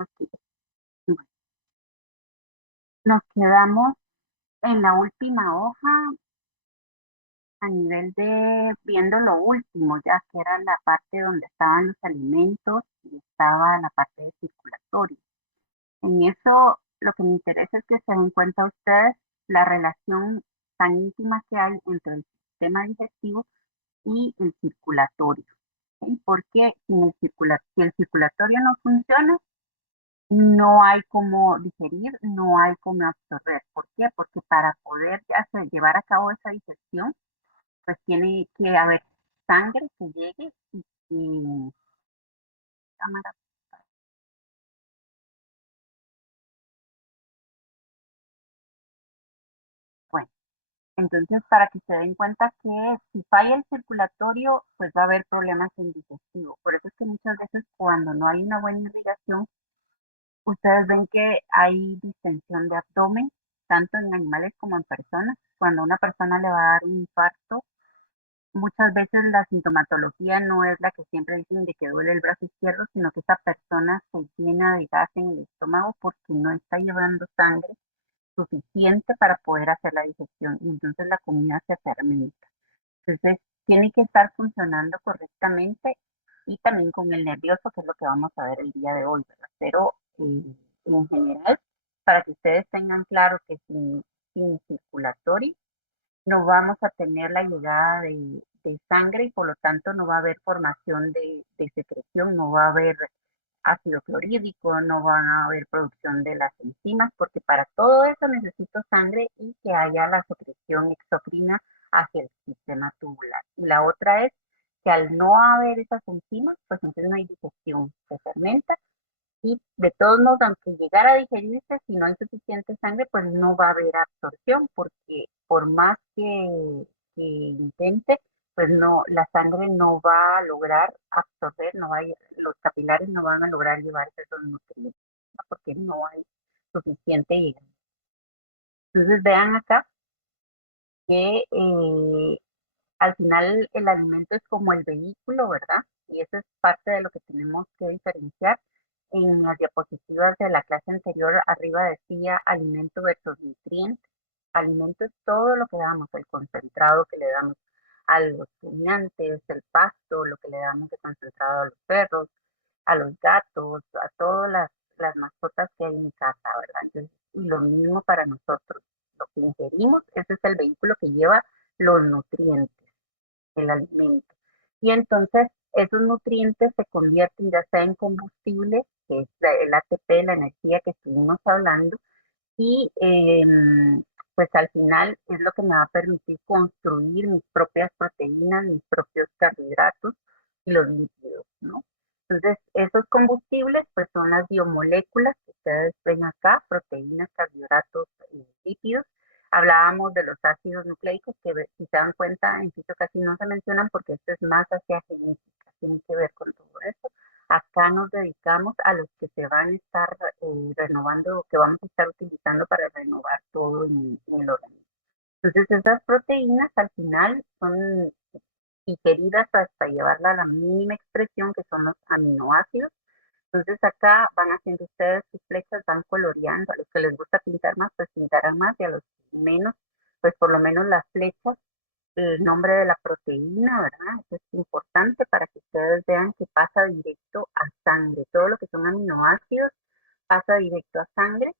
Ok, bueno, nos quedamos en la última hoja a nivel de viendo lo último, ya que era la parte donde estaban los alimentos y estaba la parte de circulatorio. En eso, lo que me interesa es que se den cuenta ustedes la relación tan íntima que hay entre el sistema digestivo y el circulatorio. ¿Ok? Porque si el circulatorio no funciona, no hay cómo digerir, no hay cómo absorber. ¿Por qué? Porque para poder llevar a cabo esa digestión, pues tiene que haber sangre que llegue y cámara. Bueno, entonces para que se den cuenta que si falla el circulatorio, pues va a haber problemas en digestivo. Por eso es que muchas veces cuando no hay una buena irrigación, ustedes ven que hay distensión de abdomen, tanto en animales como en personas. Cuando a una persona le va a dar un infarto, muchas veces la sintomatología no es la que siempre dicen de que duele el brazo izquierdo, sino que esa persona se llena de gas en el estómago porque no está llevando sangre suficiente para poder hacer la digestión y entonces la comida se fermenta. Entonces tiene que estar funcionando correctamente y también con el nervioso, que es lo que vamos a ver el día de hoy, ¿verdad? Pero en general, para que ustedes tengan claro que sin circulatorio, no vamos a tener la llegada de sangre y por lo tanto no va a haber formación de secreción, no va a haber ácido clorhídrico, no va a haber producción de las enzimas, porque para todo eso necesito sangre y que haya la secreción exocrina hacia el sistema tubular. Y la otra es que al no haber esas enzimas, pues entonces no hay digestión, se fermenta y de todos modos, aunque llegara a digerirse, si no hay suficiente sangre, pues no va a haber absorción, porque por más que intente, pues no, la sangre no va a lograr absorber, no va los capilares no van a lograr llevarse esos nutrientes, ¿no? Porque no hay suficiente hígado. Entonces vean acá que al final el alimento es como el vehículo, ¿verdad? Y eso es parte de lo que tenemos que diferenciar. En las diapositivas de la clase anterior, arriba decía alimento versus nutriente. Alimento es todo lo que damos, el concentrado que le damos a los rumiantes, el pasto, lo que le damos de concentrado a los perros, a los gatos, a todas las mascotas que hay en casa, ¿verdad? Entonces, y lo mismo para nosotros. Lo que ingerimos, ese es el vehículo que lleva los nutrientes, el alimento. Y entonces esos nutrientes se convierten ya sea en combustible, que es el ATP, la energía que estuvimos hablando, y pues al final es lo que me va a permitir construir mis propias proteínas, mis propios carbohidratos y los lípidos, ¿no? Entonces, esos combustibles pues son las biomoléculas que ustedes ven acá, proteínas, carbohidratos y lípidos. Hablábamos de los ácidos nucleicos que si se dan cuenta en sitio casi no se mencionan porque esto es más hacia genética, tiene que ver con todo eso. Acá nos dedicamos a los que se van a estar renovando, que vamos a estar utilizando para renovar todo en el organismo. Entonces, esas proteínas al final son digeridas hasta llevarla a la mínima expresión, que son los aminoácidos. Entonces, acá van haciendo ustedes sus flechas, van coloreando. A los que les gusta pintar más, pues pintarán más, y a los menos, pues por lo menos las flechas el nombre de la proteína, ¿verdad? Eso es importante para que ustedes vean que pasa directo a sangre. Todo lo que son aminoácidos pasa directo a sangre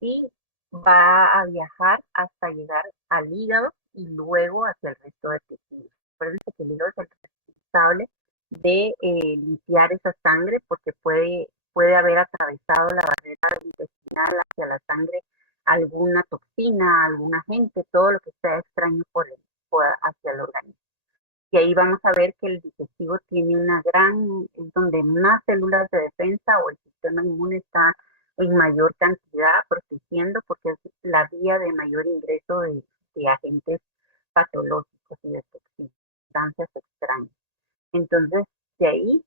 y va a viajar hasta llegar al hígado y luego hacia el resto de tejidos. Acuérdense que el hígado es el responsable de limpiar esa sangre porque puede haber atravesado la barrera intestinal hacia la sangre alguna toxina, algún agente, todo lo que sea extraño hacia el organismo. Y ahí vamos a ver que el digestivo tiene es donde más células de defensa o el sistema inmune está en mayor cantidad protegiendo porque es la vía de mayor ingreso de agentes patológicos y de sustancias extrañas. Entonces, de ahí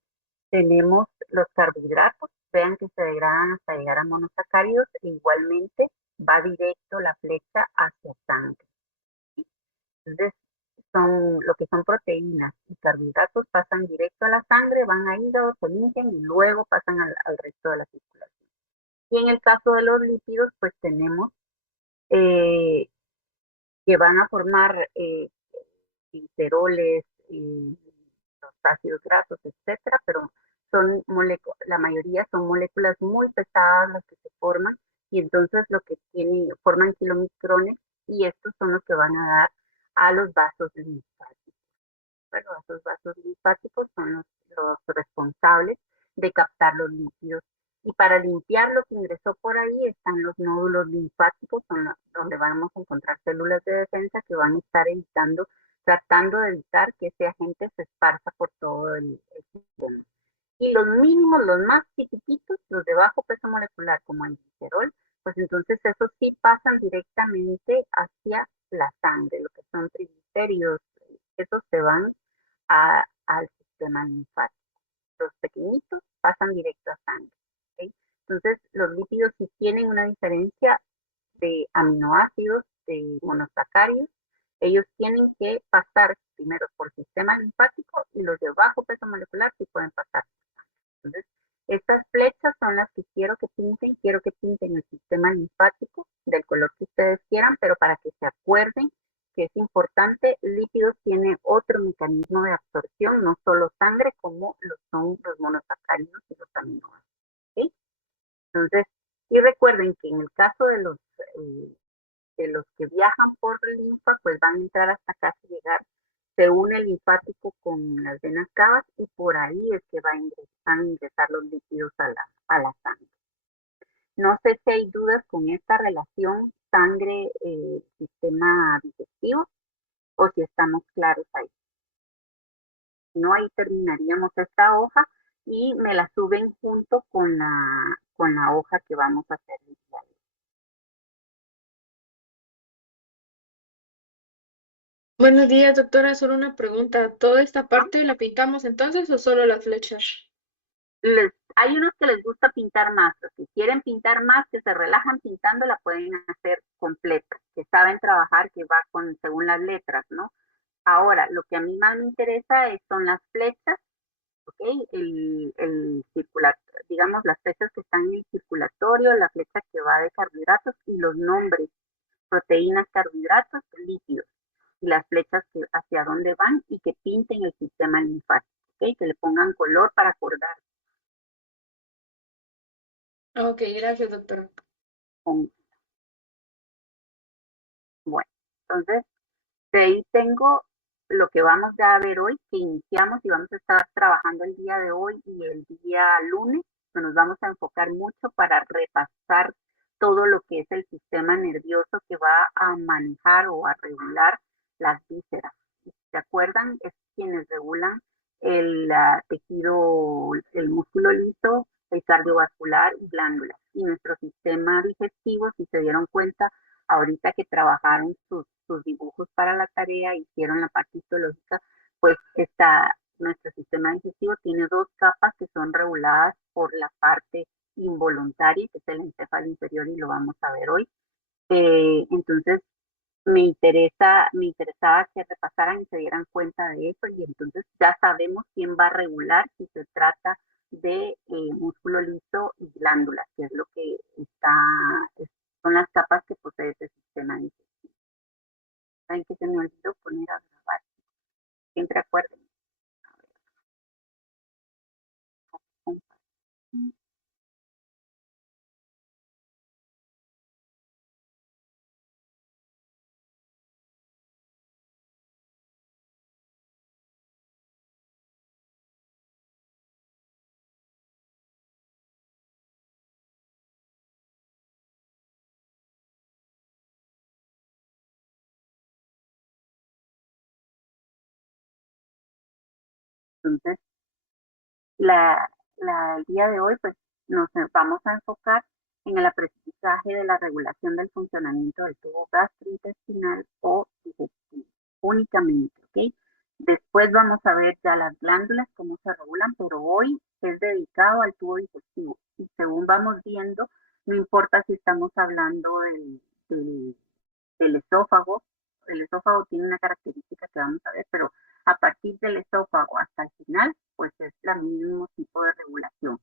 tenemos los carbohidratos, vean que se degradan hasta llegar a monosacáridos e igualmente va directo la flecha hacia sangre. Entonces, lo que son proteínas y carbohidratos pasan directo a la sangre, van a hígado, se limpian y luego pasan al resto de la circulación. Y en el caso de los lípidos, pues tenemos eh, que van a formar gliceroles, los ácidos grasos, etcétera, pero la mayoría son moléculas muy pesadas las que se forman y entonces lo que forman kilomicrones y estos son los que van a dar a los vasos linfáticos. Bueno, esos vasos linfáticos son los responsables de captar los líquidos. Y para limpiar lo que ingresó por ahí están los nódulos linfáticos, donde vamos a encontrar células de defensa que van a estar tratando de evitar que ese agente se esparza por todo el sistema. Y los mínimos, los más chiquititos, los de bajo peso molecular, como el glicerol, pues entonces esos sí pasan directamente hacia la sangre, lo que son triglicéridos, esos se van al sistema linfático. Los pequeñitos pasan directo a sangre. ¿Ok? Entonces, los lípidos sí tienen una diferencia de aminoácidos, de monosacáridos. Ellos tienen que pasar primero por sistema linfático y los de bajo peso molecular sí pueden pasar. Entonces, estas flechas son las que quiero que pinten el sistema linfático del color que ustedes quieran, pero para que se acuerden que es importante, lípidos tiene otro mecanismo de absorción, no solo sangre, como lo son los monosacáridos y los aminoácidos. ¿Sí? Entonces, y recuerden que en el caso de los que viajan por linfa, pues van a entrar hasta casi llegar, se une el linfático con las venas cavas y por ahí es que van a ingresar los líquidos a la sangre. No sé si hay dudas con esta relación sangre-sistema digestivo o si estamos claros ahí. Si no, ahí terminaríamos esta hoja y me la suben junto con la hoja que vamos a hacer el día de hoy. Buenos días, doctora. Solo una pregunta. ¿Toda esta parte la pintamos entonces o solo las flechas? Hay unos que les gusta pintar más, los que quieren pintar más, que se relajan pintando, la pueden hacer completa, que saben trabajar, que va según las letras, ¿no? Ahora, lo que a mí más me interesa son las flechas, ¿ok? El digamos, las flechas que están en el circulatorio, la flecha que va de carbohidratos y los nombres, proteínas, carbohidratos, lípidos, y las flechas hacia dónde van y que pinten el sistema linfático, ¿ok? Que le pongan color para acordar Ok, gracias, doctora. con, bueno, entonces, de ahí tengo lo que vamos ya a ver hoy, que iniciamos y vamos a estar trabajando el día de hoy y el día lunes, que nos vamos a enfocar mucho para repasar todo lo que es el sistema nervioso que va a manejar o a regular las vísceras. ¿Se acuerdan? Es quienes regulan el tejido, el músculo liso, el cardiovascular y glándulas. Y nuestro sistema digestivo, si se dieron cuenta, ahorita que trabajaron sus dibujos para la tarea, hicieron la parte histológica, pues nuestro sistema digestivo tiene dos capas que son reguladas por la parte involuntaria, que es el encéfalo inferior y lo vamos a ver hoy. Entonces, me interesaba que repasaran y se dieran cuenta de eso y entonces ya sabemos quién va a regular si se trata de músculo liso y glándulas, que es lo que son las capas que posee ese sistema digestivo. ¿Saben que se me olvidó poner a grabar? Siempre acuérdense. Entonces, el día de hoy, pues nos vamos a enfocar en el aprendizaje de la regulación del funcionamiento del tubo gastrointestinal o digestivo, únicamente, ¿ok? Después vamos a ver ya las glándulas, cómo se regulan, pero hoy es dedicado al tubo digestivo. Y según vamos viendo, no importa si estamos hablando del del esófago. El esófago tiene una característica que vamos a ver, pero a partir del esófago hasta el final, pues es el mismo tipo de regulación.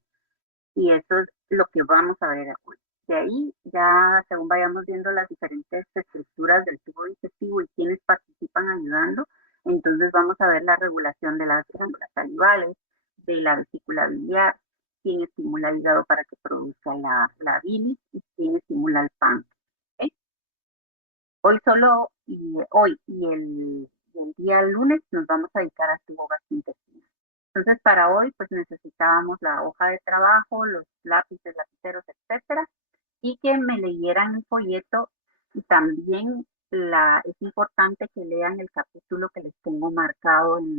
Y eso es lo que vamos a ver hoy. De ahí, ya según vayamos viendo las diferentes estructuras del tubo digestivo y quienes participan ayudando, entonces vamos a ver la regulación de las glándulas salivales, de la vesícula biliar, quién estimula el hígado para que produzca la bilis y quién estimula el páncreas. ¿Ok? Hoy solo, y el día lunes nos vamos a dedicar al tubo gastrointestinal. Entonces, para hoy, pues necesitábamos la hoja de trabajo, los lápices, lapiceros, etcétera, y que me leyeran el folleto y también es importante que lean el capítulo que les tengo marcado en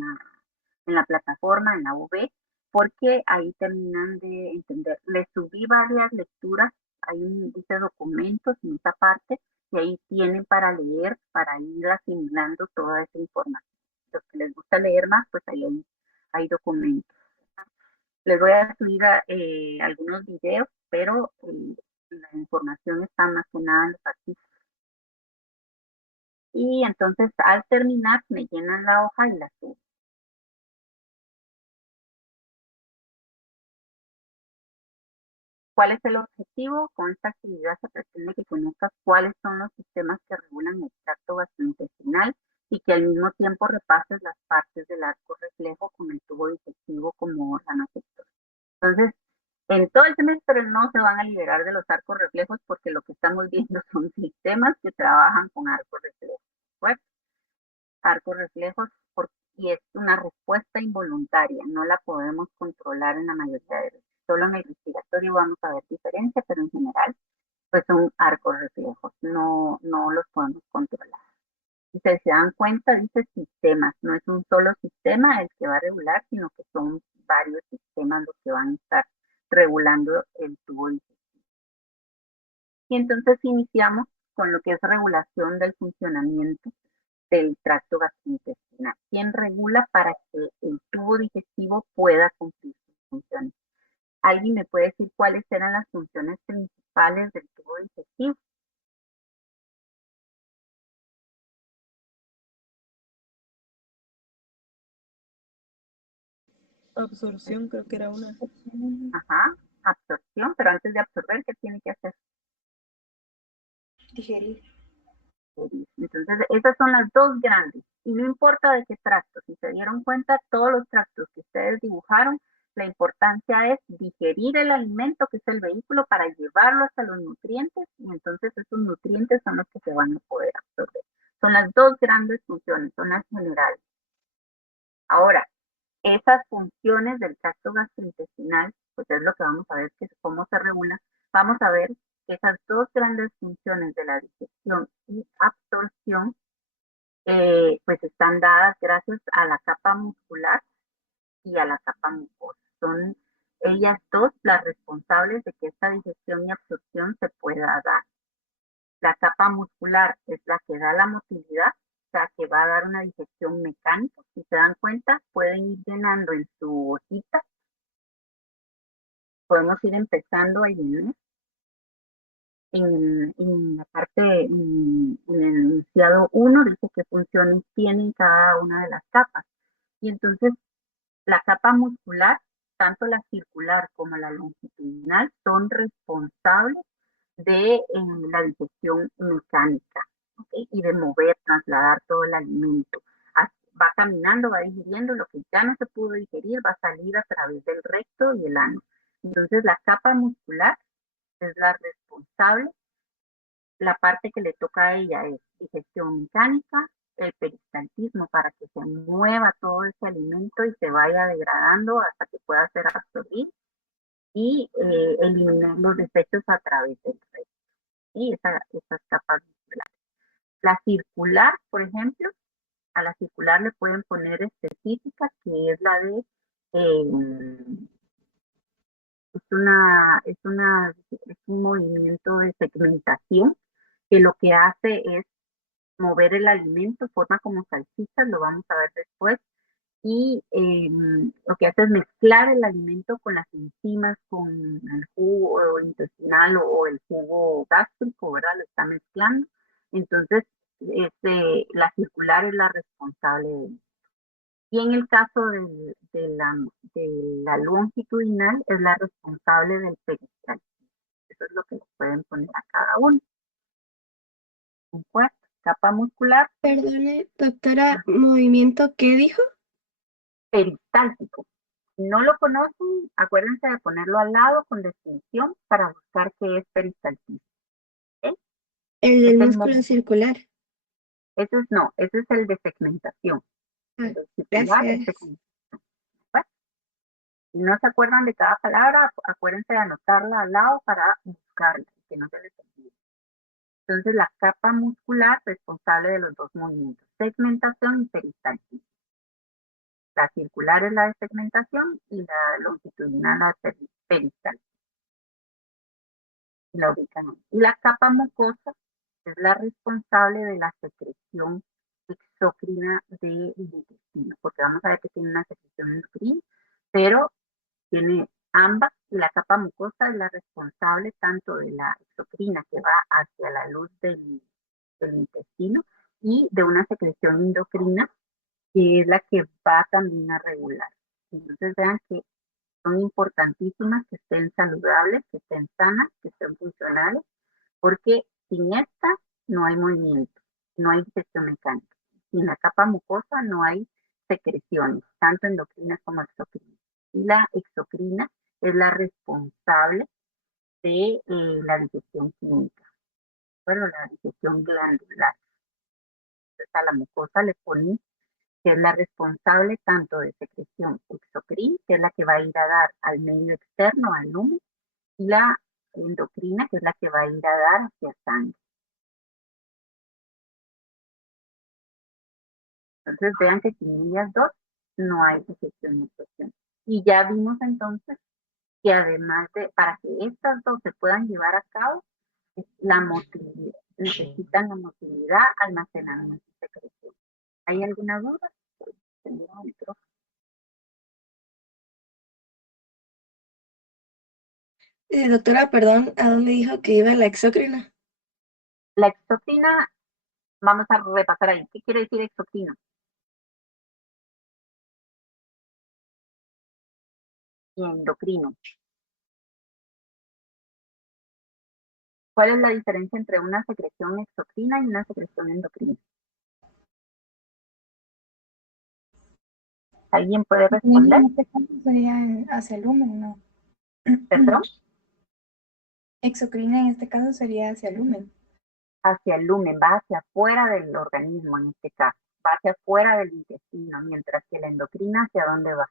la plataforma, en la UV, porque ahí terminan de entender. Les subí varias lecturas, dice documentos en esa parte, y ahí tienen para leer, para ir asimilando toda esa información. Los que les gusta leer más, pues ahí hay documentos. Les voy a subir algunos videos, pero la información está más que nada en los artículos. Y entonces al terminar me llenan la hoja y la subo. ¿Cuál es el objetivo? Con esta actividad se pretende que conozcas cuáles son los sistemas que regulan el tracto gastrointestinal y que al mismo tiempo repases las partes del arco reflejo con el tubo digestivo como órgano sector. Entonces, en todo el semestre no se van a liberar de los arcos reflejos porque lo que estamos viendo son sistemas que trabajan con arcos reflejos. Pues, arcos reflejos y es una respuesta involuntaria, no la podemos controlar en la mayoría de veces. Solo en el respiratorio vamos a ver diferencia, pero en general pues son arcos reflejos, no los podemos controlar. Si se dan cuenta, dice sistemas, no es un solo sistema el que va a regular, sino que son varios sistemas los que van a estar regulando el tubo digestivo. Y entonces iniciamos con lo que es regulación del funcionamiento del tracto gastrointestinal. ¿Quién regula para que el tubo digestivo pueda cumplir sus funciones? ¿Alguien me puede decir cuáles eran las funciones principales del tubo digestivo? Absorción creo que era una. Ajá, absorción, pero antes de absorber, ¿qué tiene que hacer? Digerir. Entonces, esas son las dos grandes. Y no importa de qué tracto, si se dieron cuenta, todos los tractos que ustedes dibujaron, la importancia es digerir el alimento, que es el vehículo, para llevarlo hasta los nutrientes, y entonces esos nutrientes son los que se van a poder absorber. Son las dos grandes funciones, son las generales. Ahora, esas funciones del tracto gastrointestinal, pues es lo que vamos a ver, que es cómo se regula. Vamos a ver que esas dos grandes funciones de la digestión y absorción pues están dadas gracias a la capa muscular y a la capa mucosa. Son ellas dos las responsables de que esta digestión y absorción se pueda dar. La capa muscular es la que da la motilidad, o sea, que va a dar una digestión mecánica. Si se dan cuenta, pueden ir llenando en su hojita. Podemos ir empezando a llenar en la parte, en el enunciado 1, dice qué funciones tienen cada una de las capas. Y entonces la capa muscular, tanto la circular como la longitudinal, son responsables de la digestión mecánica, ¿okay? Y de mover, trasladar todo el alimento. Va caminando, va digiriendo, lo que ya no se pudo digerir va a salir a través del recto y el ano. Entonces la capa muscular es la responsable, la parte que le toca a ella es digestión mecánica, el peristaltismo para que se mueva todo ese alimento y se vaya degradando hasta que pueda ser absorbido y eliminar los desechos a través del recto y esas capas musculares. La circular, por ejemplo, a la circular le pueden poner específica, que es la de, es un movimiento de segmentación que lo que hace es mover el alimento, forma como salchichas, lo vamos a ver después, y lo que hace es mezclar el alimento con las enzimas, con el jugo intestinal o el jugo gástrico, ¿verdad? Lo está mezclando. Entonces, la circular es la responsable de. Y en el caso de la de la longitudinal es la responsable del peristaltismo. Eso es lo que le pueden poner a cada uno. Un cuarto, capa muscular. Perdone, doctora, ¿movimiento qué dijo? Peristáltico. Si no lo conocen, acuérdense de ponerlo al lado con definición para buscar qué es peristaltismo. ¿Okay? El del Es músculo circular. ese es no, ese es el de segmentación. Ah, El circular es gracias. segmentación. Bueno, si no se acuerdan de cada palabra, acuérdense de anotarla al lado para buscarla, que no se les olvide. Entonces, la capa muscular responsable de los dos movimientos, segmentación y peristaltismo. La circular es la de segmentación y la longitudinal la de peristaltismo. La ubican ahí. Y la capa mucosa es la responsable de la secreción exócrina del intestino, porque vamos a ver que tiene una secreción endocrina, pero tiene ambas, y la capa mucosa es la responsable tanto de la exocrina que va hacia la luz del intestino y de una secreción endocrina que es la que va también a regular. Entonces vean que son importantísimas que estén saludables, que estén sanas, que estén funcionales, porque sin esta no hay movimiento, no hay digestión mecánica. Sin la capa mucosa no hay secreciones, tanto endocrinas como exocrinas. Y la exocrina es la responsable de la digestión química, bueno, la digestión glandular. Entonces a la mucosa le ponen que es la responsable tanto de secreción exocrina, que es la que va a ir a dar al medio externo, al lumen, y la endocrina, que es la que va a ir a dar hacia sangre. Entonces vean que sin ellas dos no hay digestión ni expresión. Y ya vimos entonces que además de, para que estas dos se puedan llevar a cabo, la motilidad, necesitan la motilidad, almacenamiento y secreción. ¿Hay alguna duda? Doctora, perdón, ¿a dónde dijo que iba la exócrina? La exocrina, vamos a repasar ahí. ¿Qué quiere decir exocrina? Y endocrino. ¿Cuál es la diferencia entre una secreción exocrina y una secreción endocrina? ¿Alguien puede responder? En este caso sería hacia el lumen, ¿no? ¿Perdón? Exocrina en este caso sería hacia el lumen. Hacia el lumen, va hacia afuera del organismo en este caso, va hacia afuera del intestino, mientras que la endocrina, ¿hacia dónde va?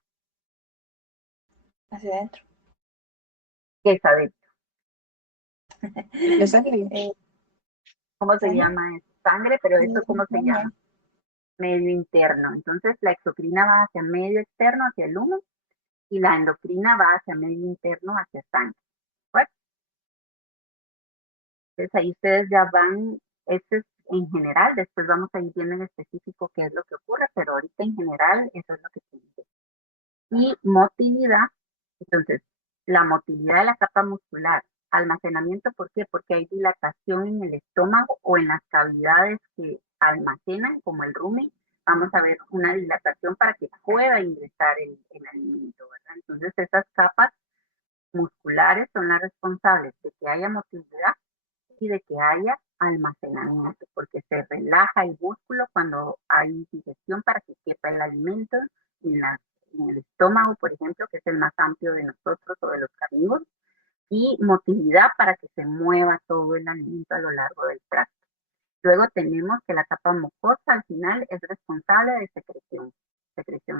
Hacia adentro. ¿Qué es adentro? Los ángeles. ¿Cómo se ¿Sangre? llama eso? Sangre, pero ¿eso cómo se Interno. llama? Medio interno. Entonces la exocrina va hacia medio externo, hacia el lumen, y la endocrina va hacia medio interno, hacia sangre. Bueno, entonces ahí ustedes ya van, este es en general, después vamos a ir viendo en específico qué es lo que ocurre, pero ahorita en general eso es lo que se dice. Y motilidad, entonces, la motilidad de la capa muscular, almacenamiento, ¿por qué? Porque hay dilatación en el estómago o en las cavidades que almacenan, como el rumen, vamos a ver una dilatación para que pueda ingresar el alimento, ¿verdad? Entonces, esas capas musculares son las responsables de que haya motilidad y de que haya almacenamiento, porque se relaja el músculo cuando hay digestión para que quepa el alimento en el estómago, por ejemplo, que es el más amplio de nosotros o de los carnívoros, y motilidad para que se mueva todo el alimento a lo largo del tracto. Luego tenemos que la capa mucosa al final es responsable de secreción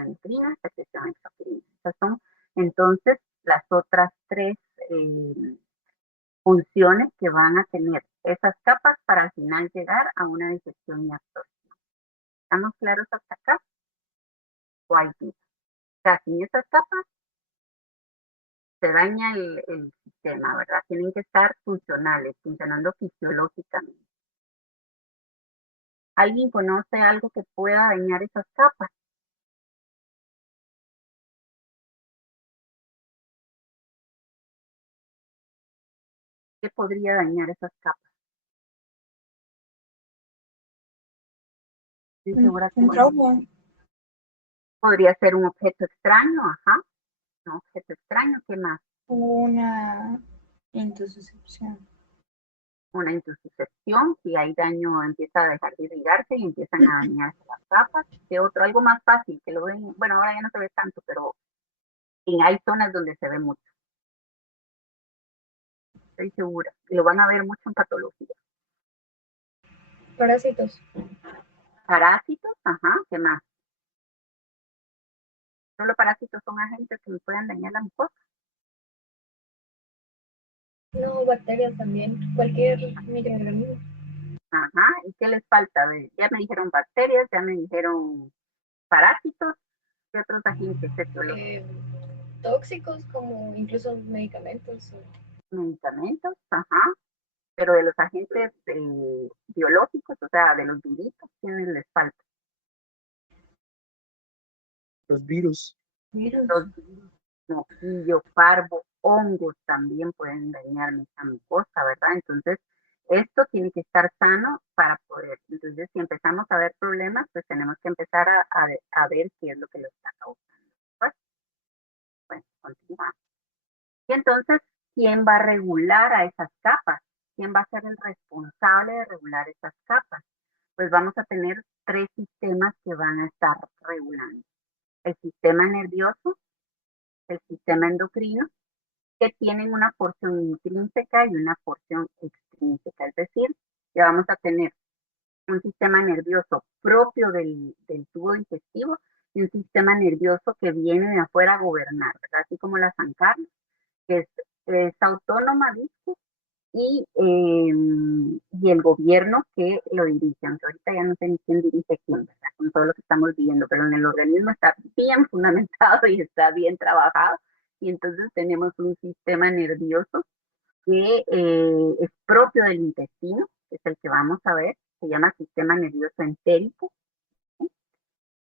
endocrina, secreción exocrina. Estas son entonces las otras tres funciones que van a tener esas capas para al final llegar a una digestión y absorción. ¿Estamos claros hasta acá? ¿O hay dudas? O sea, sin esas capas se daña el sistema, ¿verdad? Tienen que estar funcionales, funcionando fisiológicamente. ¿Alguien conoce algo que pueda dañar esas capas? ¿Qué podría dañar esas capas? Estoy segura que Un trauma. podría ser un objeto extraño, ajá. Un objeto extraño, ¿qué más? Una intussuscepción. Una intussuscepción, si hay daño empieza a dejar de irrigarse y empiezan a dañarse las capas. ¿Qué otro? Algo más fácil, que lo ven, bueno, ahora ya no se ve tanto, pero hay zonas donde se ve mucho, estoy segura, y lo van a ver mucho en patología. Parásitos. Parásitos, ajá, ¿qué más? Solo parásitos son agentes que me pueden dañar la mucosa. No, bacterias también. Cualquier microorganismo. Ajá, ¿y qué les falta? Ya me dijeron bacterias, ya me dijeron parásitos, ¿qué otros agentes etiológicos? Tóxicos como incluso medicamentos. Medicamentos, ajá, pero de los agentes biológicos, o sea, de los viritos, ¿quiénes les falta? Los virus. Virus. Los virus, moquillo, parvo, hongos también pueden dañar nuestra mucosa, ¿verdad? Entonces, esto tiene que estar sano para poder. Entonces, si empezamos a ver problemas, pues tenemos que empezar a ver qué es lo que lo está causando. Pues, bueno, continuamos. Y entonces, ¿quién va a regular a esas capas? ¿Quién va a ser el responsable de regular esas capas? Pues vamos a tener tres sistemas que van a estar regulando. El sistema nervioso, el sistema endocrino, que tienen una porción intrínseca y una porción extrínseca. Es decir, que vamos a tener un sistema nervioso propio del tubo digestivo y un sistema nervioso que viene de afuera a gobernar, ¿verdad? Así como la San Carlos, que es autónoma, ¿viste? Y el gobierno que lo dirige, aunque ahorita ya no sé ni quién dirige quién, ¿verdad? Con todo lo que estamos viviendo, pero en el organismo está bien fundamentado y está bien trabajado, y entonces tenemos un sistema nervioso que es propio del intestino, que es el que vamos a ver, se llama sistema nervioso entérico, ¿sí?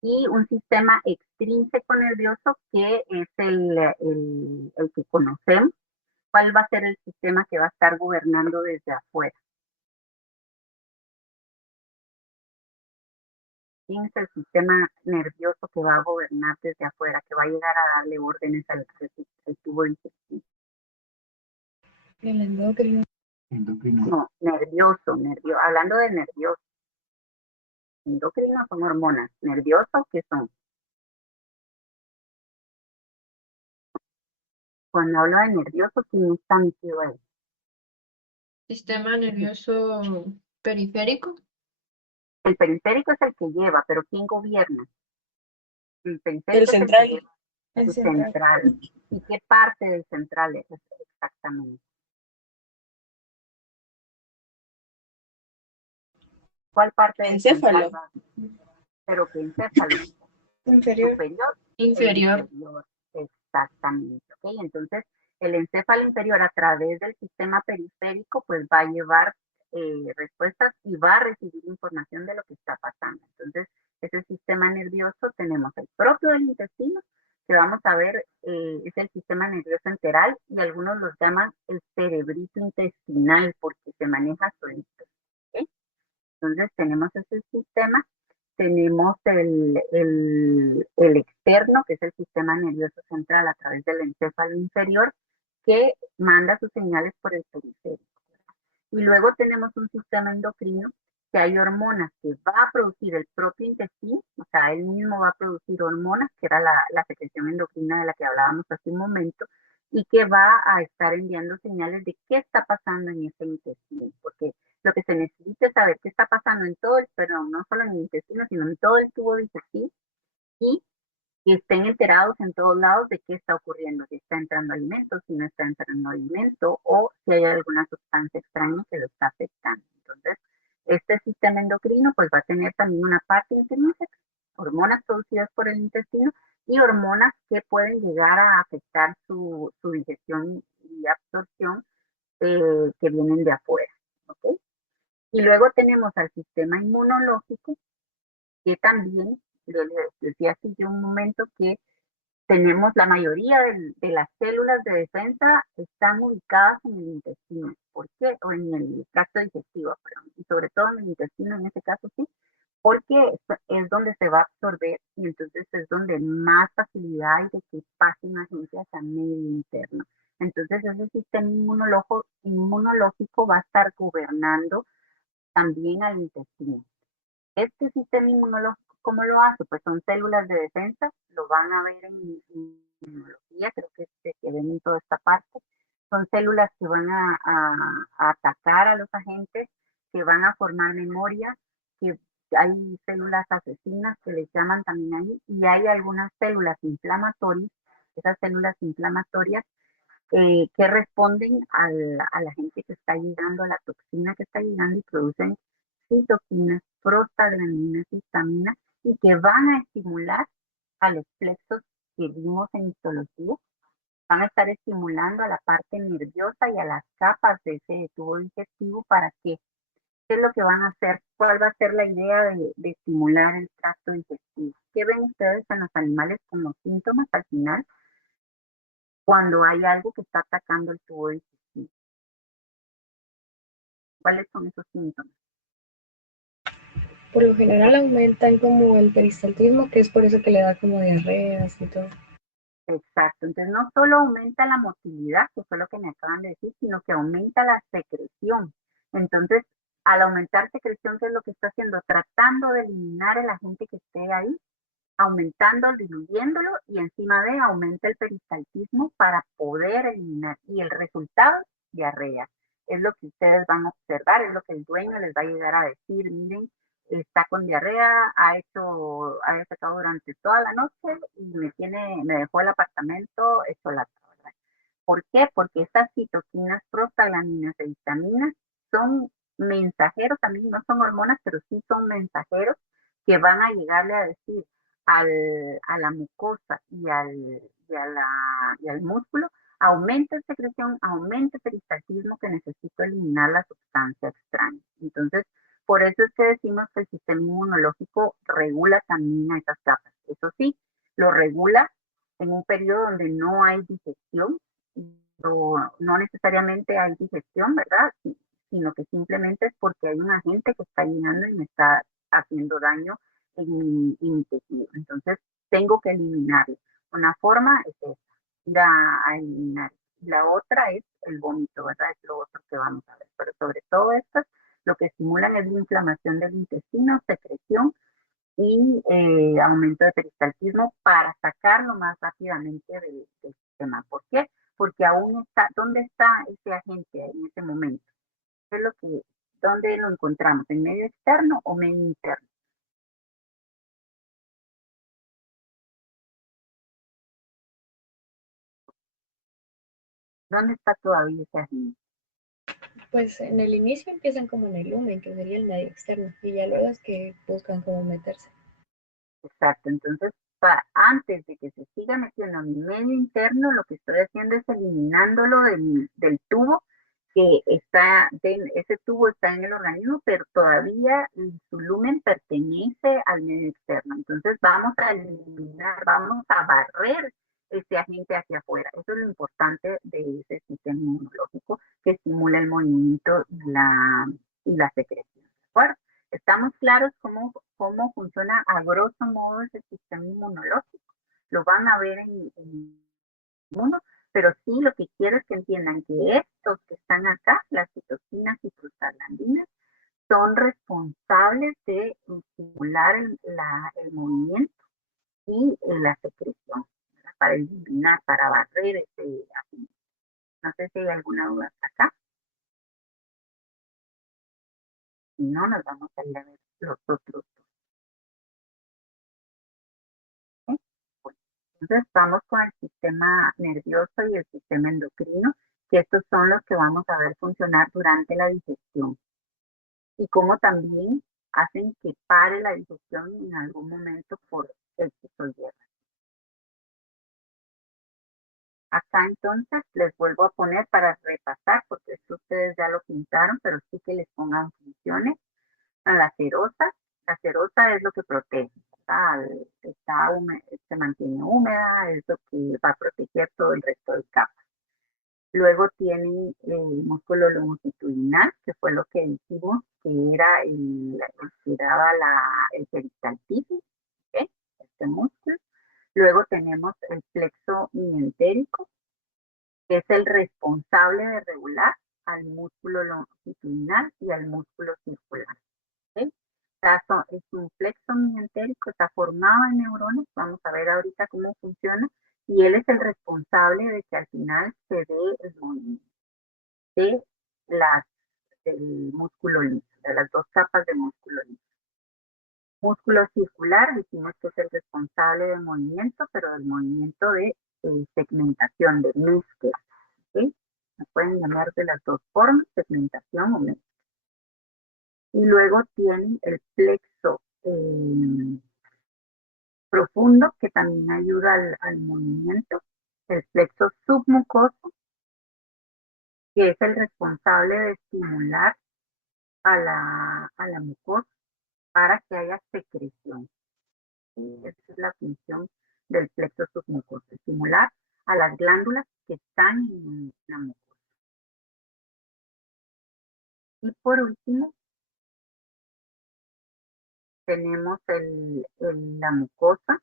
Y un sistema extrínseco nervioso que es el que conocemos. ¿Cuál va a ser el sistema que va a estar gobernando desde afuera? ¿Quién es el sistema nervioso que va a gobernar desde afuera, que va a llegar a darle órdenes al tubo digestivo? El endocrino. No, nervioso, hablando de nervioso. Endocrinos son hormonas, nerviosos, ¿qué son? Cuando hablo de nervioso, ¿quién está metido ahí? Sistema nervioso periférico. El periférico es el que lleva, pero ¿quién gobierna? El El periférico es el que central. lleva, El el central. central. ¿Y qué parte del central es exactamente? ¿Cuál parte del Encéfalo. central va? Pero ¿qué encéfalo? Inferior. Superior e Inferior. inferior. Exactamente. ¿Ok? Entonces, el encéfalo inferior a través del sistema periférico, pues va a llevar respuestas y va a recibir información de lo que está pasando. Entonces, ese sistema nervioso tenemos el propio del intestino, que vamos a ver, es el sistema nervioso enteral y algunos los llaman el cerebrito intestinal porque se maneja solito. ¿Ok? Entonces, tenemos ese sistema, tenemos el externo, que es el sistema nervioso central a través del encéfalo inferior, que manda sus señales por el periférico. Y luego tenemos un sistema endocrino, que hay hormonas que va a producir el propio intestino, o sea, él mismo va a producir hormonas, que era la secreción endocrina de la que hablábamos hace un momento, y que va a estar enviando señales de qué está pasando en ese intestino, porque lo que se necesita es saber qué está pasando en todo perdón, no solo en el intestino, sino en todo el tubo digestivo, y que estén enterados en todos lados de qué está ocurriendo, si está entrando alimento, si no está entrando alimento, o si hay alguna sustancia extraña que lo está afectando. Entonces, este sistema endocrino pues va a tener también una parte intrínseca, hormonas producidas por el intestino y hormonas que pueden llegar a afectar su digestión y absorción que vienen de afuera. ¿Ok? Y luego tenemos al sistema inmunológico, que también, les decía hace yo un momento, que tenemos la mayoría de las células de defensa están ubicadas en el intestino. ¿Por qué? O en el tracto digestivo, perdón. Y sobre todo en el intestino, en este caso sí, porque es donde se va a absorber y entonces es donde más facilidad hay de que pase una agente hacia medio interno. Entonces ese sistema inmunológico va a estar gobernando también al intestino. Este sistema inmunológico, ¿cómo lo hace? Pues son células de defensa, lo van a ver en inmunología, creo que se ven en toda esta parte. Son células que van a atacar a los agentes, que van a formar memoria, que hay células asesinas que les llaman también ahí, y hay algunas células inflamatorias, esas células inflamatorias que responden a la gente que está llegando, a la toxina que está llegando y producen citoquinas, prostaglandinas, histamina y que van a estimular a los plexos que vimos en histología, van a estar estimulando a la parte nerviosa y a las capas de ese tubo digestivo para que, ¿qué es lo que van a hacer? ¿Cuál va a ser la idea de estimular el tracto digestivo? ¿Qué ven ustedes en los animales como síntomas al final cuando hay algo que está atacando el tubo digestivo? ¿Cuáles son esos síntomas? Por lo general aumentan como el peristaltismo, que es por eso que le da como diarreas y todo. Exacto, entonces no solo aumenta la motilidad, que fue lo que me acaban de decir, sino que aumenta la secreción. Entonces, al aumentar secreción, ¿qué es lo que está haciendo? Tratando de eliminar el agente que esté ahí, aumentando, diluyéndolo y encima de aumenta el peristaltismo para poder eliminar. Y el resultado, diarrea. Es lo que ustedes van a observar, es lo que el dueño les va a llegar a decir, miren, está con diarrea, ha defecado durante toda la noche y me dejó el apartamento hecho la tabla. ¿Por qué? Porque estas citoquinas, prostaglandinas e histaminas son mensajeros, también no son hormonas, pero sí son mensajeros que van a llegarle a decir a la mucosa y al músculo, aumenta la secreción, aumenta el peristaltismo que necesito eliminar la sustancia extraña. Entonces, por eso es que decimos que el sistema inmunológico regula también a esas capas. Eso sí, lo regula en un periodo donde no hay digestión, no necesariamente hay digestión, ¿verdad? Sino que simplemente es porque hay un agente que está llegando y me está haciendo daño en mi tejido. Entonces, tengo que eliminarlo. Una forma es esa, ir a eliminar. La otra es el vómito, ¿verdad? Es lo otro que vamos a ver. Pero sobre todo estas, lo que estimulan es la inflamación del intestino, secreción y aumento de peristaltismo para sacarlo más rápidamente del sistema. ¿Por qué? Porque aún está, ¿dónde está ese agente en ese momento? ¿Qué es lo que, dónde lo encontramos? ¿En medio externo o medio interno? ¿Dónde está todavía ese agente? Pues en el inicio empiezan como en el lumen, que sería el medio externo, y ya luego es que buscan cómo meterse. Exacto, entonces antes de que se siga metiendo a mi medio interno, lo que estoy haciendo es eliminándolo del tubo que está, ese tubo está en el organismo, pero todavía su lumen pertenece al medio externo. Entonces vamos a eliminar, vamos a barrer ese agente hacia afuera. Eso es lo importante de ese sistema inmunológico que estimula el movimiento y la secreción. ¿De acuerdo? ¿Estamos claros cómo funciona a grosso modo ese sistema inmunológico? Lo van a ver en uno, pero sí lo que quiero es que entiendan que estos que están acá, las citoquinas y prostaglandinas, son responsables de estimular el movimiento y la secreción, ¿verdad? Para eliminar, para barrer ese agente. No sé si hay alguna duda hasta acá. Si no, nos vamos a ir a ver los otros. ¿Sí? Bueno, entonces vamos con el sistema nervioso y el sistema endocrino, que estos son los que vamos a ver funcionar durante la digestión y cómo también hacen que pare la digestión en algún momento por X o Y. Acá entonces les vuelvo a poner para repasar, porque esto ustedes ya lo pintaron, pero sí que les pongan funciones. A la cerosa es lo que protege, ¿verdad? Se mantiene húmeda, es lo que va a proteger todo el resto del campo. Luego tienen el músculo longitudinal, que fue lo que dijimos que era el que consideraba el peristaltismo, ¿ok? Este músculo. Luego tenemos el plexo mientérico, que es el responsable de regular al músculo longitudinal y al músculo circular. ¿Ok? Es un plexo mientérico, está formado en neuronas, vamos a ver ahorita cómo funciona, y él es el responsable de que al final se dé el movimiento de del músculo liso, de las dos capas de músculo liso. Músculo circular, dijimos que es el responsable del movimiento, pero del movimiento de segmentación, de mezcla. ¿Sí? Se pueden llamar de las dos formas, segmentación o mezcla. Y luego tienen el plexo profundo, que también ayuda al movimiento, el plexo submucoso, que es el responsable de estimular a la mucosa para que haya secreción. ¿Sí? Esa es la función del plexo submucoso, estimular a las glándulas que están en la mucosa. Y por último, tenemos la mucosa,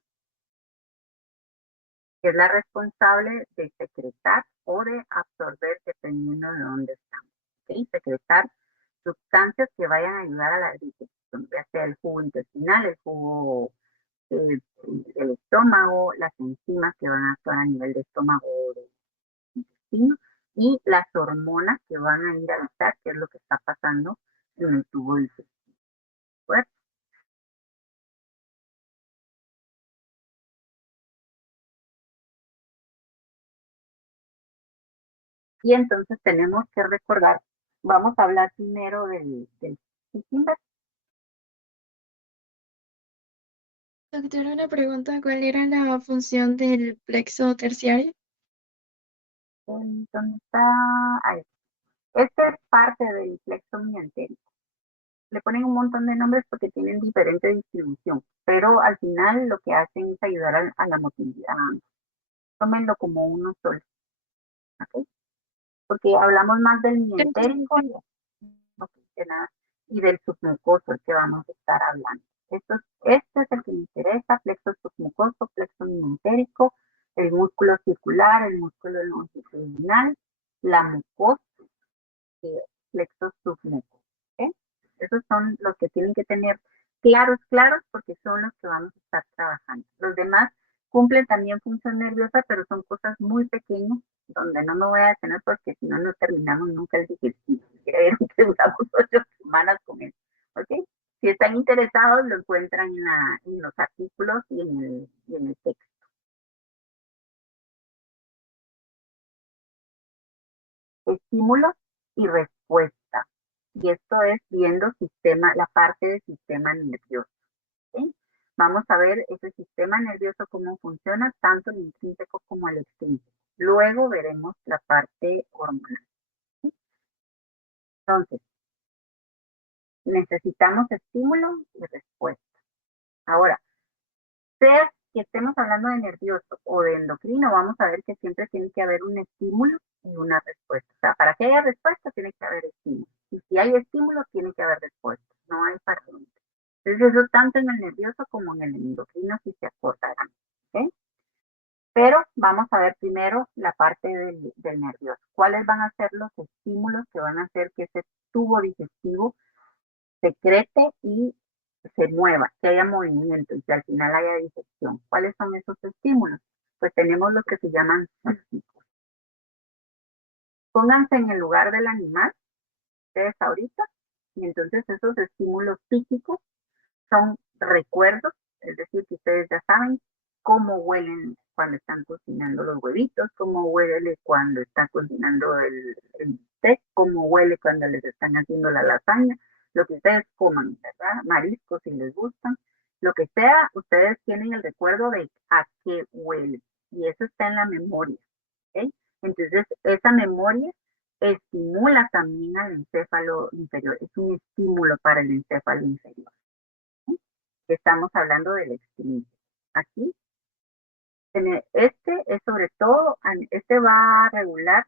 que es la responsable de secretar o de absorber dependiendo de dónde estamos. ¿Okay? Secretar sustancias que vayan a ayudar a la digestión, ya sea el jugo intestinal, el jugo del estómago, las enzimas que van a actuar a nivel de estómago o de intestino, y las hormonas que van a ir a avisar qué es lo que está pasando en el tubo digestivo. ¿Cuerpo? Y entonces tenemos que recordar, vamos a hablar primero del Heisenberg. Doctora, una pregunta, ¿cuál era la función del plexo terciario? ¿Dónde está? Ahí. Este es parte del plexo mientérico. Le ponen un montón de nombres porque tienen diferente distribución, pero al final lo que hacen es ayudar a la motilidad. Tómenlo como uno solo, ¿ok? Porque hablamos más del mientérico y del submucoso, el que vamos a estar hablando. Este es el que me interesa, plexo submucoso, plexo mientérico, el músculo circular, el músculo longitudinal, la mucosa, plexo submucoso. ¿Okay? Esos son los que tienen que tener claros, porque son los que vamos a estar trabajando. Los demás cumplen también función nerviosa, pero son cosas muy pequeñas, donde no me voy a detener porque si no, no terminamos nunca el digestivo. Creo que duramos 8 semanas con eso. ¿Ok? Si están interesados, lo encuentran en los artículos y en el texto. Estímulo y respuesta. Y esto es viendo la parte del sistema nervioso. ¿Sí? Vamos a ver ese sistema nervioso cómo funciona, tanto el intrínseco como el extrínseco. Luego veremos la parte hormonal. ¿Sí? Entonces, necesitamos estímulo y respuesta. Ahora, sea que estemos hablando de nervioso o de endocrino, vamos a ver que siempre tiene que haber un estímulo y una respuesta. O sea, para que haya respuesta tiene que haber estímulo. Y si hay estímulo, tiene que haber respuesta. No hay para dónde. Entonces, eso tanto en el nervioso como en el endocrino, si se acordarán. ¿Okay? Pero vamos a ver primero la parte del nervioso. ¿Cuáles van a ser los estímulos que van a hacer que ese tubo digestivo secrete y se mueva, que haya movimiento y que al final haya digestión? ¿Cuáles son esos estímulos? Pues tenemos los que se llaman psíquicos. Pónganse en el lugar del animal, ustedes ahorita, y entonces esos estímulos psíquicos son recuerdos, es decir, que ustedes ya saben cómo huelen cuando están cocinando los huevitos, cómo huele cuando está cocinando el bistec, cómo huele cuando les están haciendo la lasaña, lo que ustedes coman, ¿verdad? Mariscos si les gustan, lo que sea, ustedes tienen el recuerdo de a qué huele y eso está en la memoria, ¿ok? Entonces, esa memoria estimula también al encéfalo inferior, es un estímulo para el encéfalo inferior. Estamos hablando del extrínseco. Aquí, este es sobre todo, este va a regular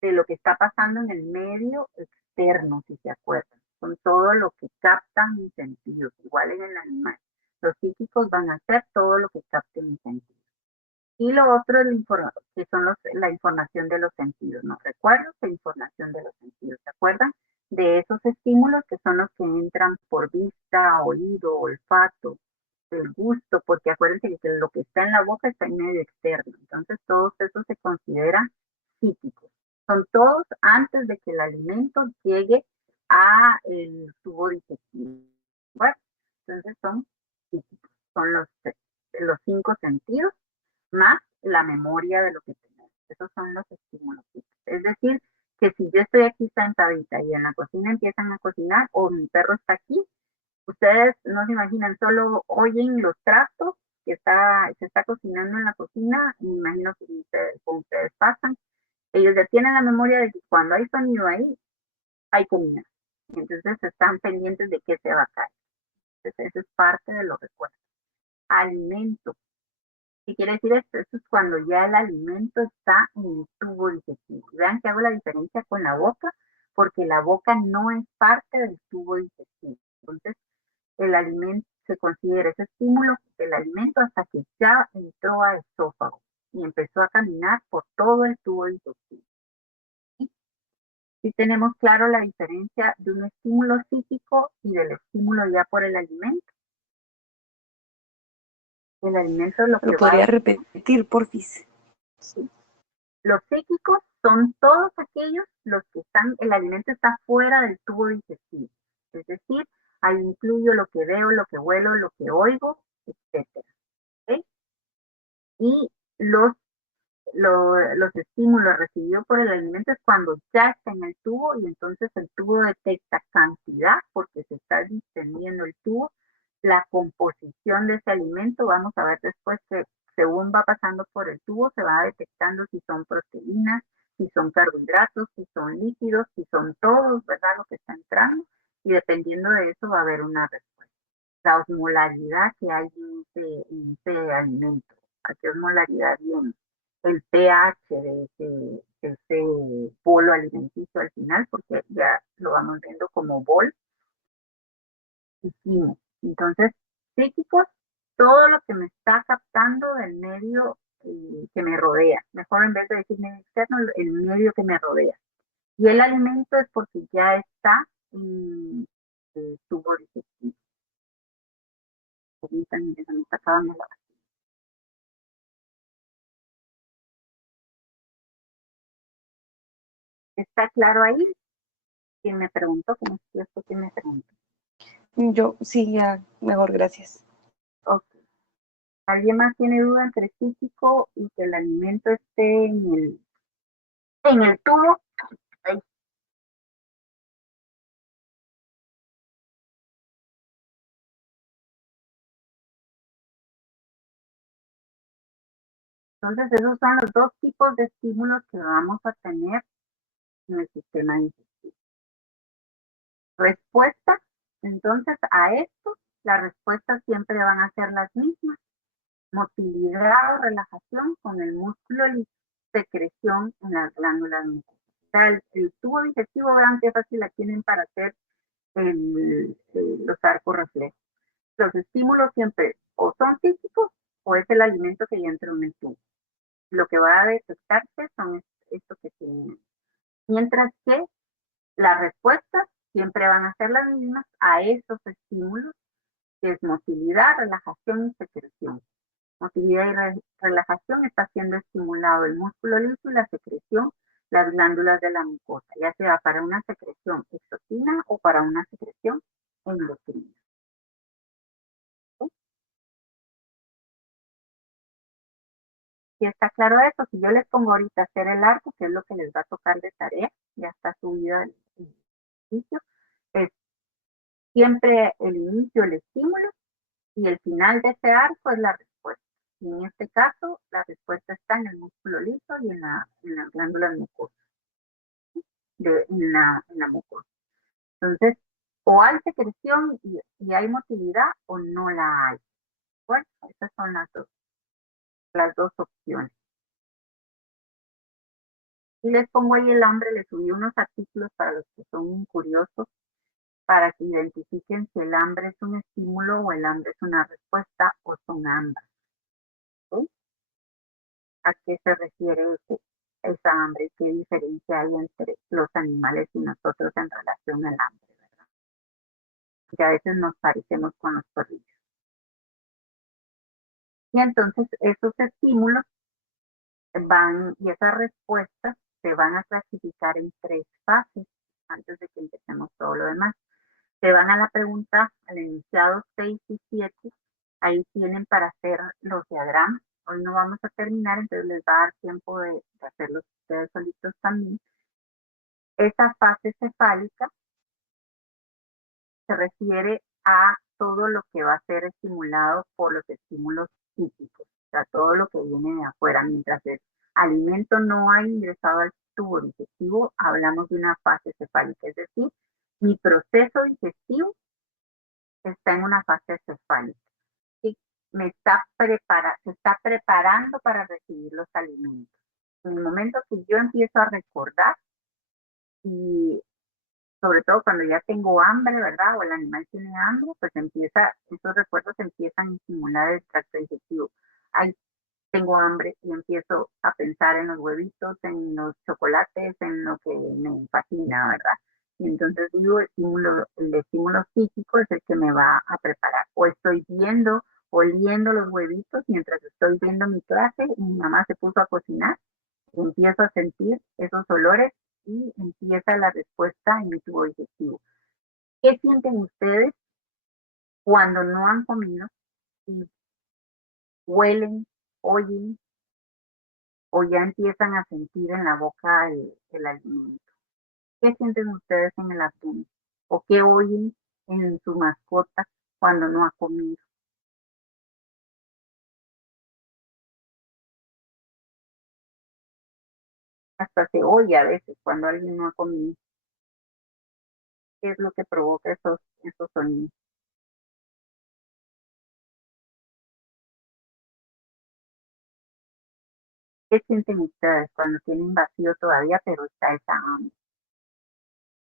de lo que está pasando en el medio externo, si se acuerdan. son todo lo que captan mis sentidos, igual en el animal. Los psíquicos van a hacer todo lo que capte mis sentidos. Y lo otro es que son la información de los sentidos, ¿no? Recuerdos e información de los sentidos, ¿se acuerdan? De esos estímulos que son los que entran por vista, oído, olfato, el gusto, porque acuérdense que lo que está en la boca está en medio externo, entonces todos esos se consideran psíquicos. Son todos antes de que el alimento llegue a el tubo digestivo. Bueno, entonces son psíquicos, son los 5 sentidos más la memoria de lo que tenemos. Esos son los estímulos psíquicos. Es decir, que si yo estoy aquí sentadita y en la cocina empiezan a cocinar o mi perro está aquí, ustedes no se imaginan, solo oyen los trastos que se está cocinando en la cocina, y me imagino que con ustedes pasan. Ellos ya tienen la memoria de que cuando hay sonido ahí, hay comida. Entonces están pendientes de qué se va a caer. Entonces eso es parte de los recuerdos. Alimento. ¿Qué quiere decir esto? Esto es cuando ya el alimento está en el tubo digestivo. Vean que hago la diferencia con la boca, porque la boca no es parte del tubo digestivo. Entonces, el alimento se considera ese estímulo del alimento hasta que ya entró al esófago y empezó a caminar por todo el tubo digestivo. Si tenemos claro la diferencia de un estímulo psíquico y del estímulo ya por el alimento. El alimento es lo que ¿Lo podría repetir, porfis? Sí. Los psíquicos son todos aquellos los que el alimento está fuera del tubo digestivo. Es decir, ahí incluyo lo que veo, lo que huelo, lo que oigo, etc. ¿Okay? Y los estímulos recibidos por el alimento es cuando ya está en el tubo y entonces el tubo detecta cantidad porque se está distendiendo el tubo, la composición de ese alimento. Vamos a ver después que según va pasando por el tubo se va detectando si son proteínas, si son carbohidratos, si son líquidos, si son todos, ¿verdad? Lo que está entrando, y dependiendo de eso va a haber una respuesta. La osmolaridad que hay en ese alimento, ¿a qué osmolaridad viene? El pH de ese bolo alimenticio al final, porque ya lo vamos viendo como bol y quimo. Entonces, psíquicos, todo lo que me está captando del medio que me rodea. Mejor en vez de decir medio externo, el medio que me rodea. Y el alimento es porque ya está en el tubo digestivo. Ahorita se me está acabando la. ¿Está claro ahí? ¿Quién me preguntó? ¿Cómo es cierto? ¿Quién me preguntó? Yo, sí, ya, mejor, gracias. Ok. ¿Alguien más tiene duda entre psíquico y que el alimento esté en el tubo? Ay. Entonces, esos son los dos tipos de estímulos que vamos a tener en el sistema digestivo. Respuesta, entonces, a esto, las respuestas siempre van a ser las mismas. Motilidad o relajación con el músculo y secreción en las glándulas mucosas. O sea, el tubo digestivo, vean qué fácil la tienen para hacer los arcos reflejos. Los estímulos siempre o son físicos o es el alimento que ya entró en el tubo. Lo que va a detectarse son estos que tienen. Mientras que las respuestas siempre van a ser las mismas a esos estímulos, que es motilidad, relajación y secreción. Motilidad y relajación está siendo estimulado el músculo liso y la secreción, las glándulas de la mucosa, ya sea para una secreción exotina o para una secreción endocrina. Si está claro eso, si yo les pongo ahorita a hacer el arco, que es lo que les va a tocar de tarea, ya está subido el ejercicio, es siempre el inicio, el estímulo, y el final de ese arco es la respuesta. Y en este caso, la respuesta está en el músculo liso y en las glándulas mucosas, en la mucosa. Entonces, o hay secreción y hay motilidad o no la hay. Bueno, esas son las dos opciones. Y les pongo ahí el hambre, les subí unos artículos para los que son curiosos para que identifiquen si el hambre es un estímulo o el hambre es una respuesta o son ambas. ¿Sí? ¿A qué se refiere esa hambre? ¿Qué diferencia hay entre los animales y nosotros en relación al hambre, verdad? Que a veces nos parecemos con los perrillos. Y entonces esos estímulos y esas respuestas se van a clasificar en 3 fases antes de que empecemos todo lo demás. Se van a la pregunta, al enunciado 6 y 7, ahí tienen para hacer los diagramas. Hoy no vamos a terminar, entonces les va a dar tiempo de hacerlos ustedes solitos también. Esa fase cefálica se refiere a todo lo que va a ser estimulado por los estímulos físicos, o sea, todo lo que viene de afuera. Mientras el alimento no ha ingresado al tubo digestivo, hablamos de una fase cefálica, es decir, mi proceso digestivo está en una fase cefálica y se está preparando para recibir los alimentos. En el momento que yo empiezo a recordar, y sobre todo cuando ya tengo hambre, ¿verdad? O el animal tiene hambre, pues esos recuerdos empiezan a estimular el tracto digestivo. Ahí tengo hambre y empiezo a pensar en los huevitos, en los chocolates, en lo que me fascina, ¿verdad? Y entonces digo, el estímulo físico es el que me va a preparar. O estoy oliendo los huevitos mientras estoy viendo mi clase y mi mamá se puso a cocinar. Empiezo a sentir esos olores y empieza la respuesta en mi tubo digestivo. ¿Qué sienten ustedes cuando no han comido y huelen, oyen o ya empiezan a sentir en la boca el alimento? ¿Qué sienten ustedes en el abdomen? ¿O qué oyen en su mascota cuando no ha comido? Hasta se oye a veces cuando alguien no ha comido. ¿Qué es lo que provoca esos sonidos? ¿Qué sienten ustedes cuando tienen vacío todavía, pero está esa hambre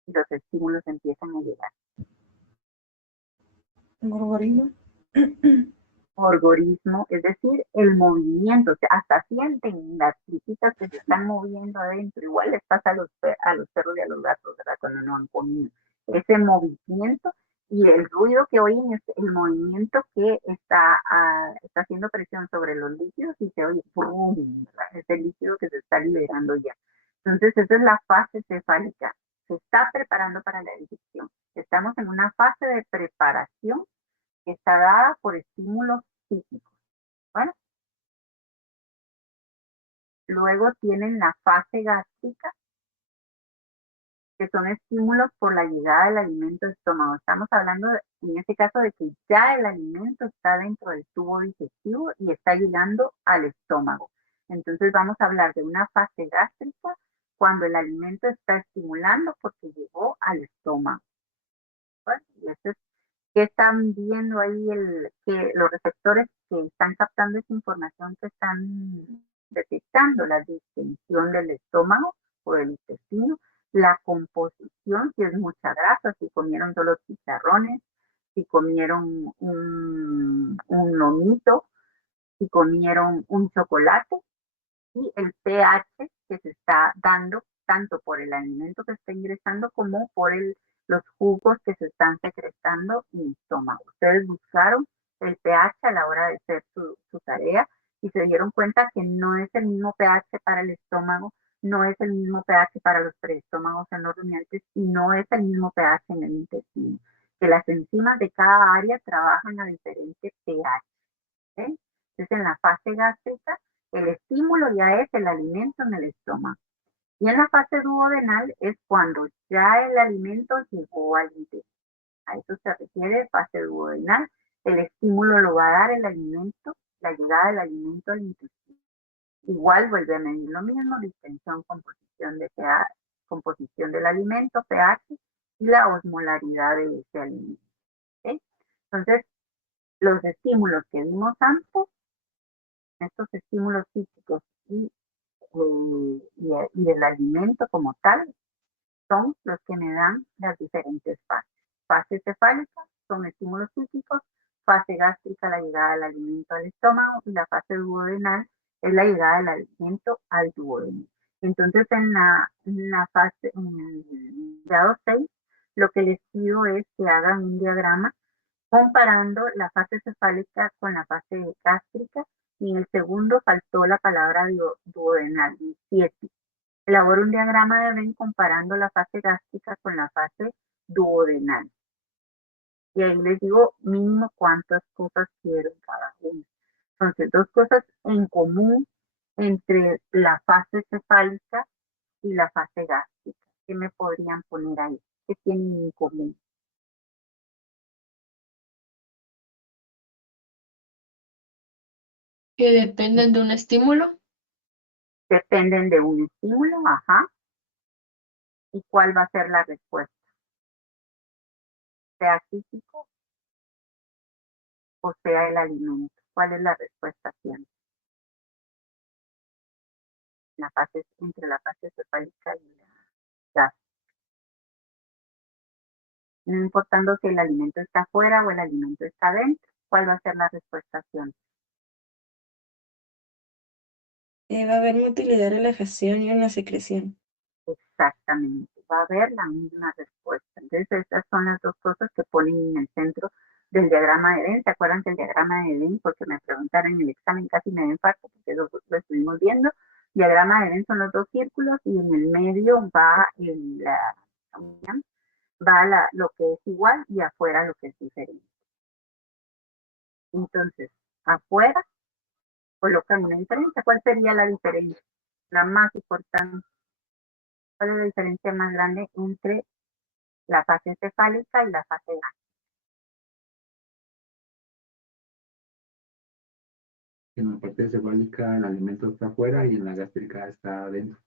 y los estímulos empiezan a llegar? Gorgorino. Orgorismo, es decir, el movimiento, o sea, hasta sienten las tripitas que se están moviendo adentro. Igual les pasa a los perros y a los gatos, ¿verdad? Cuando no han comido. Ese movimiento y el ruido que oyen es el movimiento que está haciendo presión sobre los líquidos y se oye ¡pum! Es el líquido que se está liberando ya. Entonces, esa es la fase cefálica. Se está preparando para la digestión. Estamos en una fase de preparación que está dada por estímulos físicos. Bueno, luego tienen la fase gástrica, que son estímulos por la llegada del alimento al estómago. Estamos hablando en este caso de que ya el alimento está dentro del tubo digestivo y está llegando al estómago. Entonces vamos a hablar de una fase gástrica cuando el alimento está estimulando porque llegó al estómago. Bueno, y eso es que están viendo ahí que los receptores que están captando esa información, que están detectando la distensión del estómago o del intestino, la composición, si es mucha grasa, si comieron solo chicharrones, si comieron un lomito, si comieron un chocolate, y el pH que se está dando tanto por el alimento que está ingresando como por los jugos que se están secretando en el estómago. Ustedes buscaron el pH a la hora de hacer su tarea y se dieron cuenta que no es el mismo pH para el estómago, no es el mismo pH para los preestómagos en los rumiantes y no es el mismo pH en el intestino. Que las enzimas de cada área trabajan a diferente pH. ¿Sí? Entonces, en la fase gástrica, el estímulo ya es el alimento en el estómago. Y en la fase duodenal es cuando ya el alimento llegó al intestino. A eso se refiere fase duodenal. El estímulo lo va a dar el alimento, la llegada del alimento al intestino. Igual vuelve a medir lo mismo, distensión, composición de pH, composición del alimento, pH y la osmolaridad de ese alimento. ¿Sí? Entonces, los estímulos que vimos antes, estos estímulos físicos y del alimento como tal, son los que me dan las diferentes fases. Fase cefálica son estímulos físicos, fase gástrica la llegada del alimento al estómago y la fase duodenal es la llegada del alimento al duodeno. Entonces en la fase, en el grado 6, lo que les pido es que hagan un diagrama comparando la fase cefálica con la fase gástrica y en el segundo faltó la palabra duodenal, 7. Elabora un diagrama de Venn comparando la fase gástrica con la fase duodenal. Y ahí les digo mínimo cuántas cosas quiero en cada una. Entonces, dos cosas en común entre la fase cefálica y la fase gástrica. ¿Qué me podrían poner ahí? ¿Qué tienen en común? Que dependen de un estímulo. Dependen de un estímulo, ajá. ¿Y cuál va a ser la respuesta? Sea físico o sea el alimento. ¿Cuál es la respuesta siempre? La fase, entre la fase cefálica y la gástrica. No importando si el alimento está afuera o el alimento está dentro, ¿cuál va a ser la respuesta siempre? Va a haber motilidad, relajación y una secreción. Exactamente, va a haber la misma respuesta. Entonces, estas son las dos cosas que ponen en el centro del diagrama de Venn. ¿Se acuerdan que el diagrama de Venn, porque me preguntaron en el examen, casi me da infarto, porque lo estuvimos viendo? Diagrama de Venn son los dos círculos y en el medio va lo que es igual y afuera lo que es diferente. Entonces, afuera colocan una diferencia. ¿Cuál sería la diferencia? La más importante. ¿Cuál es la diferencia más grande entre la fase cefálica y la fase gástrica? En la parte cefálica el alimento está afuera y en la gástrica está adentro.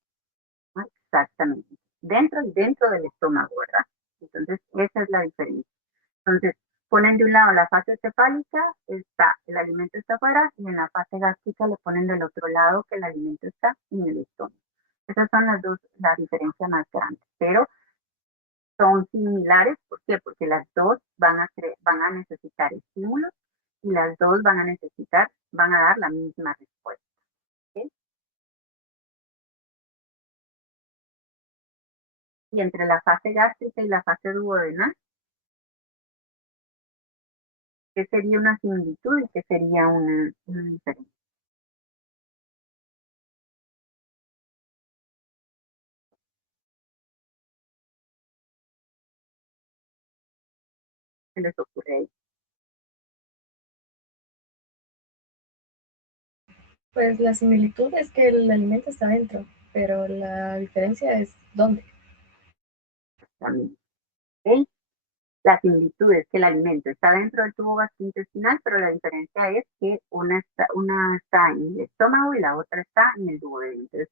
Exactamente. Dentro y dentro del estómago, ¿verdad? Entonces, esa es la diferencia. Entonces, ponen de un lado la fase cefálica, el alimento está afuera, y en la fase gástrica le ponen del otro lado que el alimento está en el estómago. Esas son la diferencia más grande, pero son similares. ¿Por qué? Porque las dos van a necesitar estímulos y las dos van a dar la misma respuesta. ¿Okay? Y entre la fase gástrica y la fase duodenal, ¿qué sería una similitud y qué sería una diferencia? ¿Qué les ocurre ahí? Pues la similitud es que el alimento está dentro, pero la diferencia es dónde. También. ¿Okay? La similitud es que el alimento está dentro del tubo gastrointestinal, pero la diferencia es que una está en el estómago y la otra está en el duodeno. Entonces,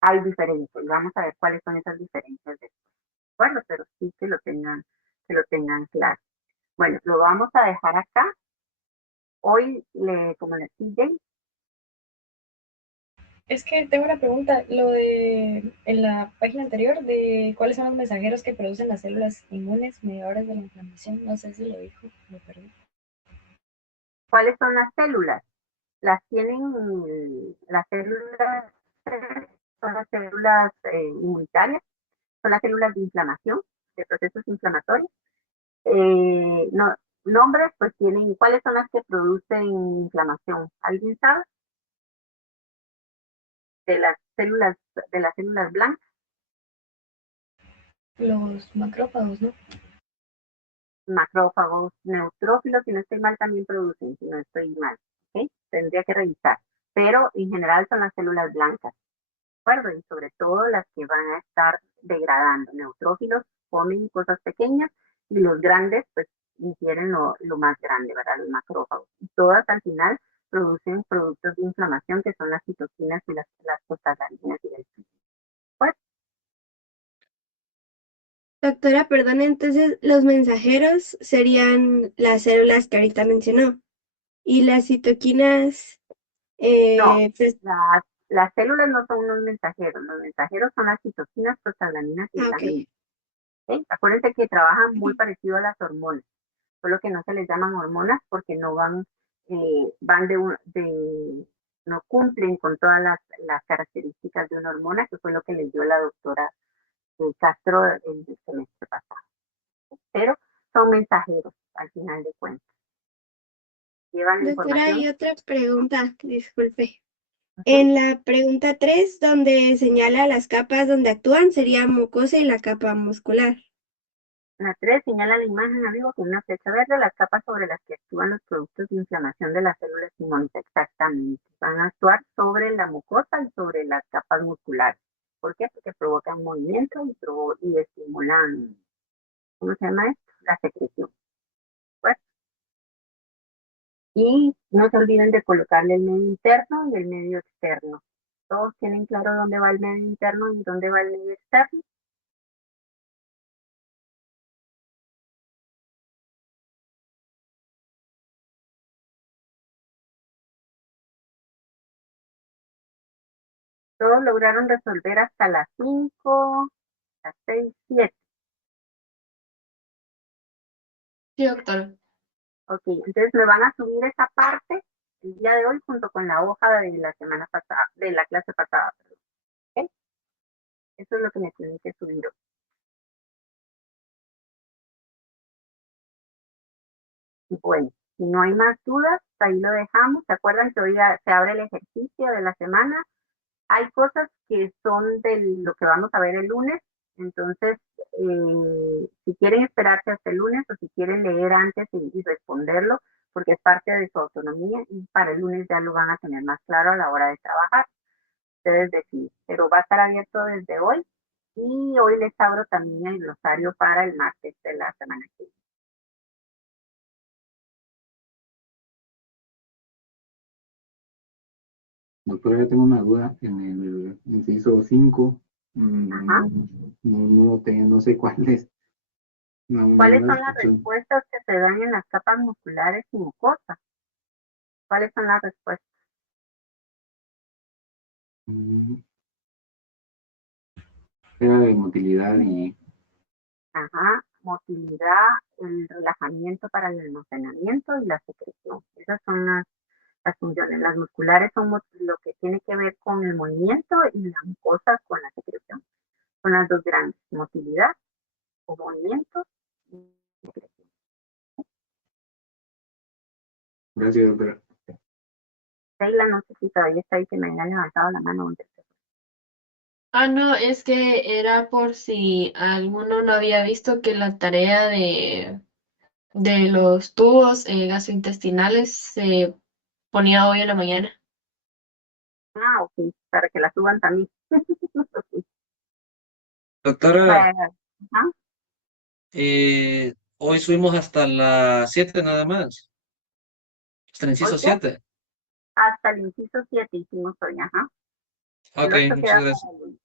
hay diferencias y vamos a ver cuáles son esas diferencias después. Bueno, pero sí que lo tengan claro. Bueno, lo vamos a dejar acá. Hoy, como les dije, Es que tengo una pregunta, lo de en la página anterior de cuáles son los mensajeros que producen las células inmunes mediadores de la inflamación, no sé si lo dijo, me perdí. ¿cuáles son las células? Las las células, son las células inmunitarias, son las células de inflamación, de procesos inflamatorios. No, nombres, pues tienen, ¿cuáles son las que producen inflamación? ¿Alguien sabe? De las células blancas. Los macrófagos, ¿no? Macrófagos, neutrófilos, si no estoy mal, también producen, si no estoy mal, ¿ok? Tendría que revisar, pero en general son las células blancas, ¿de acuerdo? Y sobre todo las que van a estar degradando. Neutrófilos comen cosas pequeñas y los grandes, pues, ingieren lo más grande, ¿verdad? Los macrófagos. Y todas al final producen productos de inflamación que son las citocinas y las prostaglandinas y el pues, Doctora, perdón, entonces los mensajeros serían las células que ahorita mencionó. Y las citoquinas, no, pues, las células no son unos mensajeros, los mensajeros son las citocinas, prostaglandinas y ok. glaminas. ¿Ok? Acuérdense que trabajan muy parecido a las hormonas, solo que no se les llaman hormonas porque no van, van no cumplen con todas las características de una hormona, que fue lo que les dio la doctora Castro el semestre pasado. Pero son mensajeros al final de cuentas. Llevan la Doctora, hay información. otra pregunta, disculpe. En la pregunta 3, donde señala las capas donde actúan, sería mucosa y la capa muscular. La 3 señala la imagen arriba con una flecha verde, las capas sobre las que actúan los productos de inflamación de las células inmunes. Exactamente. Van a actuar sobre la mucosa y sobre las capas musculares. ¿Por qué? Porque provocan movimiento y estimulan, ¿cómo se llama esto? La secreción. Pues, y no se olviden de colocarle el medio interno y el medio externo. ¿Todos tienen claro dónde va el medio interno y dónde va el medio externo? Todos lograron resolver hasta las 5, las 6, 7. Sí, doctora. Ok, entonces me van a subir esa parte el día de hoy junto con la hoja de la semana pasada, de la clase pasada. ¿Ok? Eso es lo que me tienen que subir hoy. Bueno, si no hay más dudas, ahí lo dejamos. ¿Se acuerdan que hoy se abre el ejercicio de la semana? Hay cosas que son de lo que vamos a ver el lunes, entonces si quieren esperarse hasta el lunes o si quieren leer antes y responderlo, porque es parte de su autonomía y para el lunes ya lo van a tener más claro a la hora de trabajar. Ustedes deciden, pero va a estar abierto desde hoy y hoy les abro también el glosario para el martes de la semana que viene. Doctora, yo tengo una duda en el inciso 5. Ajá. No sé cuál es. ¿Cuáles La son las descripción. respuestas que se dan en las capas musculares y mucosas? ¿Cuáles son las respuestas? Mm, Era de motilidad y Ajá, motilidad, el relajamiento para el almacenamiento y la secreción. Esas son las funciones. Las musculares son lo que tiene que ver con el movimiento y las mucosas con la secreción. Son las dos grandes, motilidad o movimiento y secreción. gracias, doctora. Sheila, no sé si todavía está ahí que me haya levantado la mano antes. Ah, no, es que era por si alguno no había visto que la tarea de los tubos gastrointestinales se ponía hoy en la mañana. Ah, ok, para que la suban también. Doctora, Para, ajá, hoy subimos hasta las 7 nada más, hasta el ¿hoy inciso qué? 7. Hasta el inciso 7 hicimos hoy, ajá. El Ok, 8 muchas queda para gracias. el lunes.